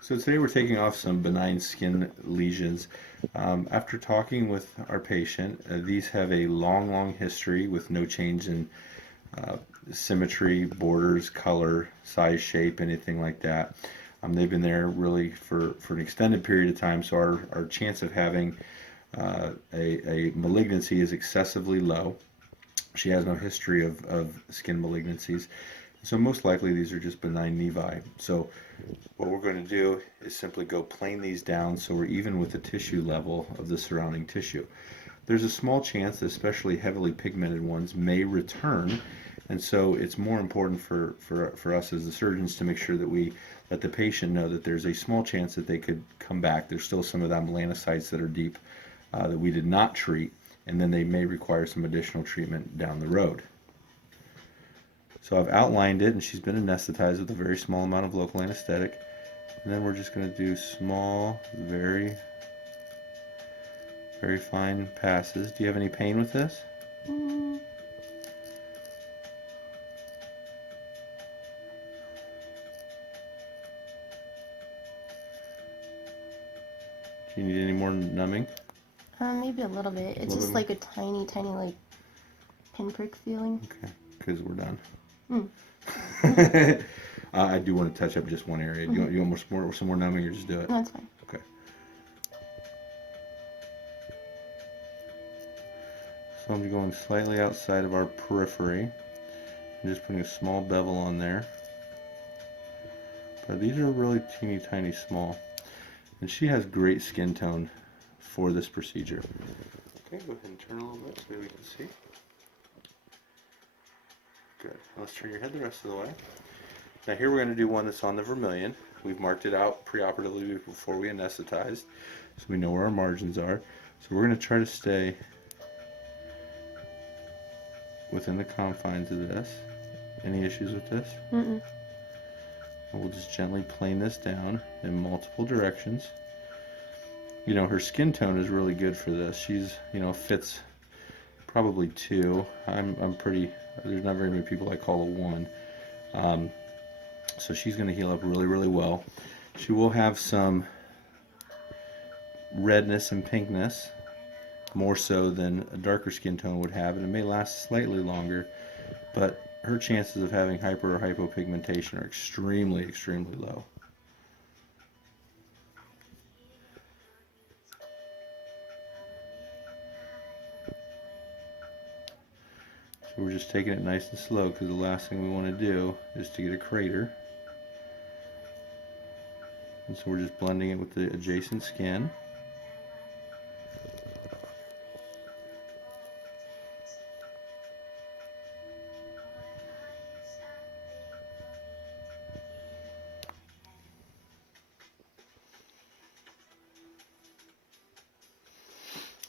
So today we're taking off some benign skin lesions. After talking with our patient, these have a long, long history with no change in uh, symmetry, borders, color, size, shape, anything like that. They've been there really for an extended period of time, so our chance of having a malignancy is excessively low. She has no history of skin malignancies. So most likely these are just benign nevi. So what we're going to do is simply go plane these down so we're even with the tissue level of the surrounding tissue. There's a small chance that especially heavily pigmented ones may return, and so it's more important for us as the surgeons to make sure that we let the patient know that there's a small chance that they could come back. There's still some of them melanocytes that are deep that we did not treat, and then they may require some additional treatment down the road. So I've outlined it, and she's been anesthetized with a very small amount of local anesthetic. And then we're just going to do small, very, very fine passes. Do you have any pain with this? Mm. Do you need any more numbing? Maybe a little bit. It's just like a tiny, tiny, like, pinprick feeling. Okay, because we're done. Mm. I do want to touch up just one area. Mm-hmm. You want some more numbing, or just do it? No, it's fine. Okay. So I'm going slightly outside of our periphery. I'm just putting a small bevel on there. But these are really teeny tiny small. And she has great skin tone for this procedure. Okay, go ahead and turn a little bit so maybe we can see. Good. Let's turn your head the rest of the way. Now here we're going to do one that's on the vermilion. We've marked it out preoperatively before we anesthetized, so we know where our margins are. So we're going to try to stay within the confines of this. Any issues with this? Mm-mm. And we'll just gently plane this down in multiple directions. You know, her skin tone is really good for this. She's, you know, fits probably 2. I'm pretty, there's not very many people I call a 1. So she's going to heal up really, really well. She will have some redness and pinkness, more so than a darker skin tone would have, and it may last slightly longer, but her chances of having hyper or hypopigmentation are extremely, extremely low. So we're just taking it nice and slow because the last thing we want to do is to get a crater. And so we're just blending it with the adjacent skin.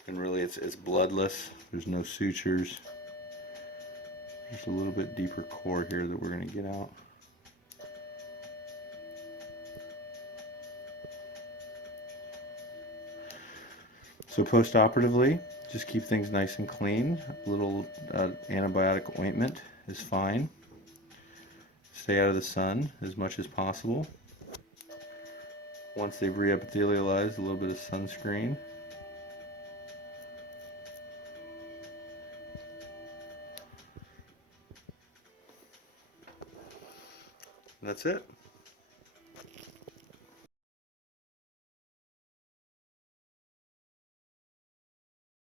And really it's bloodless. There's no sutures. Just a little bit deeper core here that we're going to get out. So post-operatively, just keep things nice and clean. A little antibiotic ointment is fine. Stay out of the sun as much as possible. Once they've reepithelialized, a little bit of sunscreen. That's it.